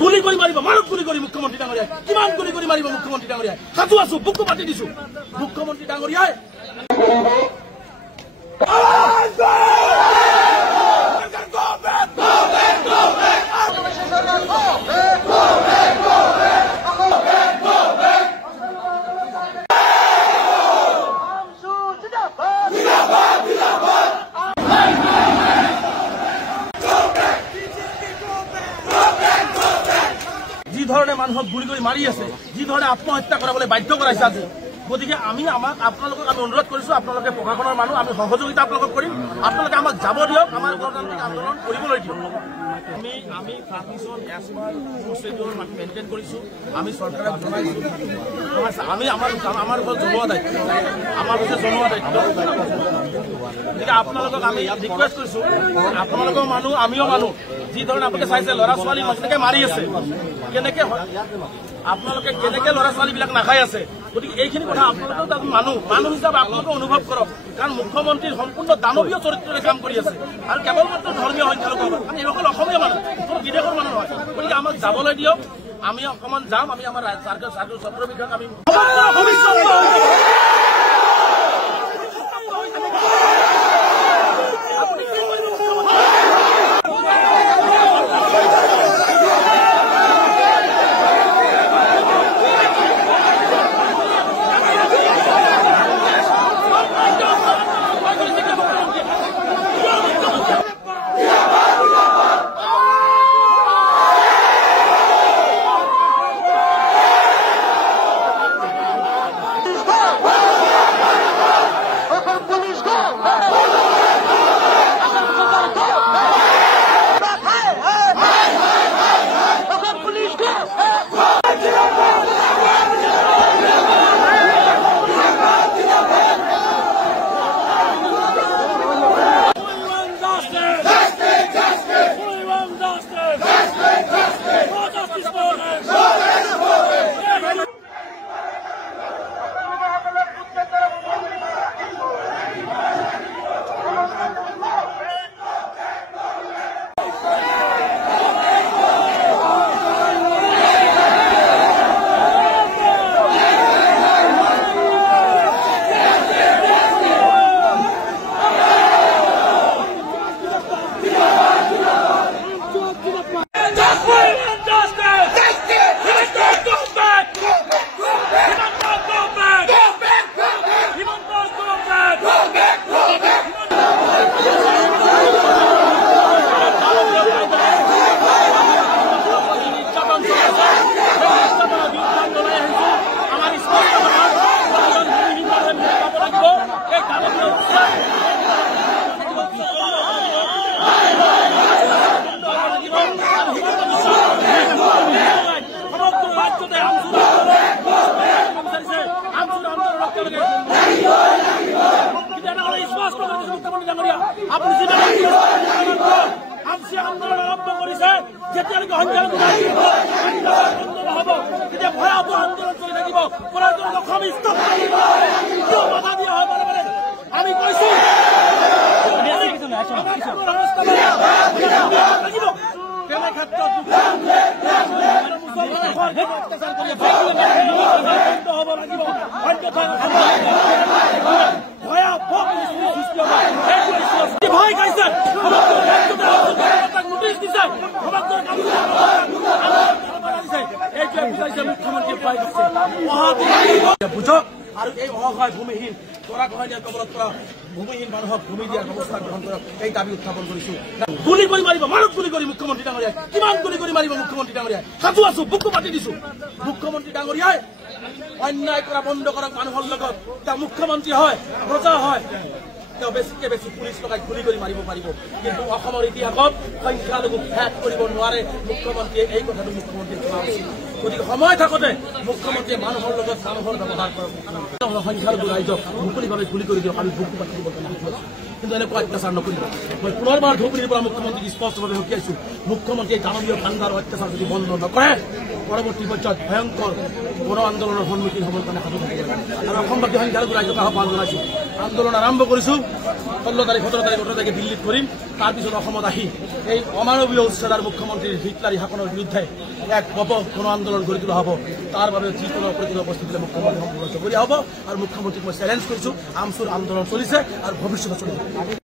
গুলি কৰি মাৰিব, মাৰক গুলি কৰি মুখ্যমন্ত্ৰী ডাঙৰীয়াই। কিমান গুলি কৰি মাৰিব মুখ্যমন্ত্ৰী ডাঙৰীয়াই? সাজু আছো, বুকু পাতি দিছো। মুখ্যমন্ত্ৰী ডাঙৰীয়াই যি ধৰণে মানুহক গুলি কৰি মাৰি আছে, যি ধৰণে আত্মহত্যা কৰাবলৈ বাধ্য কৰাইছে আজি। গতিকে আমি আপোনালোকক আমি অনুৰোধ কৰিছো, আপোনালোকে প্ৰশাসনৰ মানুহ, আমি সহযোগিতা আপোনালোকক কৰিম। আপোনালোকে আমাক যাব দিয়ক, আমাৰ গণতান্ত্ৰিক আন্দোলন কৰিবলৈ দিয়ক। আমি পাৰ্টিশ্যন এছপাৰ প্ৰচিডিউৰ মেইনটেইন কৰিছো। আমি চৰকাৰক জনাইছো, আমি আমাৰ ঘৰত জনোৱা দায়িত্ব, আমাৰ হৈছে জনোৱা দায়িত্ব। গতিকে আপোনালোকক আমি ৰিকুৱেষ্ট কৰিছো, আপোনালোকৰ মানুহ আমিও মানুহ। যি ধৰণে আপোনালোকে চাইছে ল'ৰা ছোৱালী কেনেকে মাৰি আছে, কেনেকে আপোনালোকে কেনেকে ল'ৰা ছোৱালীবিলাক নাখাই আছে। গতিকে এইখিনি কথা আপোনালোকেও তাত মানুহ হিচাপে আপোনালোকে অনুভৱ কৰক। কাৰণ মুখ্যমন্ত্ৰীৰ সম্পূৰ্ণ দানৱীয় চৰিত্ৰৰে কাম কৰি আছে, আৰু কেৱল মাত্ৰ ধৰ্মীয় সংখ্যালঘু, কাৰণ এইসকল অসমীয়া মানুহ, কোনো বিদেশৰ মানুহ নহয়। গতিকে আমাক যাবলৈ দিয়ক, আমি অকণমান যাম। আমি আমাৰ ছাত্ৰ বিষয়ক আমি আন্দোলন আৰম্ভ কৰিছে। যেতিয়ালৈকে সংখ্যালঘু নহব, তেতিয়া ভয়াৱহ আন্দোলন চলি থাকিব। বাধা দিয়া হয় বাৰে বাৰে। আমি কৈছো তেনে ক্ষেত্ৰত হব লাগিব, অন্যথা ভয় খাইছে, নোটিচ দিছে, মুখ্যমন্ত্ৰীয়ে ভয় খাইছে। বুঝক আৰু এই অসহায় ভূমিহীন গৰাখহনীয়াৰ কবলত পৰা ভূমিহীন মানুহক ভূমি দিয়াৰ ব্যৱস্থা গ্ৰহণ কৰক, এই দাবী উত্থাপন কৰিছো। গুলি কৰি মাৰিব, মাৰক গুলি কৰি মুখ্যমন্ত্ৰী ডাঙৰীয়াই। কিমান গুলি কৰি মাৰিব মুখ্যমন্ত্ৰী ডাঙৰীয়াই? সাজু আছো, বুকু পাতি দিছো। মুখ্যমন্ত্ৰী ডাঙৰীয়াই অন্যায় কৰা বন্ধ কৰক মানুহৰ লগত। তেওঁ মুখ্যমন্ত্ৰী হয়, ৰজা হয়, তেওঁ বেছিকে বেছি পুলিচ লগাই গুলি কৰি মাৰিব পাৰিব, কিন্তু অসমৰ ইতিহাসত সংখ্যালঘুক শেষ কৰিব নোৱাৰে। মুখ্যমন্ত্ৰীয়ে এই কথাটো মুখ্যমন্ত্ৰীয়ে জনা উচিত। গতিকে সময় থাকোতে মুখ্যমন্ত্ৰীয়ে মানুহৰ লগত মানুহৰ ব্যৱহাৰ কৰক। সংখ্যালঘু ৰাইজক মুকলিভাৱে গুলি কৰি দিয়ক, আমি বুকু পাতি দিব পাৰিম, কিন্তু এনেকুৱা অত্যাচাৰ নকৰিব। মই পুনৰবাৰ ধুবুৰীৰ পৰা মুখ্যমন্ত্ৰীক স্পষ্টভাৱে সকীয়াইছো, মুখ্যমন্ত্ৰীয়ে দানৱীয় কাণ্ডাৰ অত্যাচাৰ যদি বন্ধ নকৰে, পৰৱৰ্তী পৰ্যায়ত ভয়ংকৰ গণ আন্দোলনৰ সন্মুখীন হ'বৰ কাৰণে সাজু থাকিব। আৰু অসমবাসী সংখ্যালঘু ৰাইজক আহ্বান জনাইছো, আন্দোলন আৰম্ভ কৰিছোঁ 16 তাৰিখ 17 তাৰিখ 18 তাৰিখে দিল্লীত কৰিম তাৰপিছত অসমত আহি এই অমানৱীয় উচ্চতাৰ মুখ্যমন্ত্ৰীৰ হিটলাৰী শাসনৰ বিৰুদ্ধে এক ব্যাপক গণ আন্দোলন গঢ়ি তোলা হ'ব তাৰ বাবে যিকোনো প্ৰতিকূল পৰিস্থিতিলৈ মুখ্যমন্ত্ৰী সম্পূৰ্ণ জগৰীয়া হ'ব আৰু মুখ্যমন্ত্ৰীক মই চেলেঞ্জ কৰিছোঁ আমচুৰ আন্দোলন চলিছে আৰু ভৱিষ্যতে চলিব।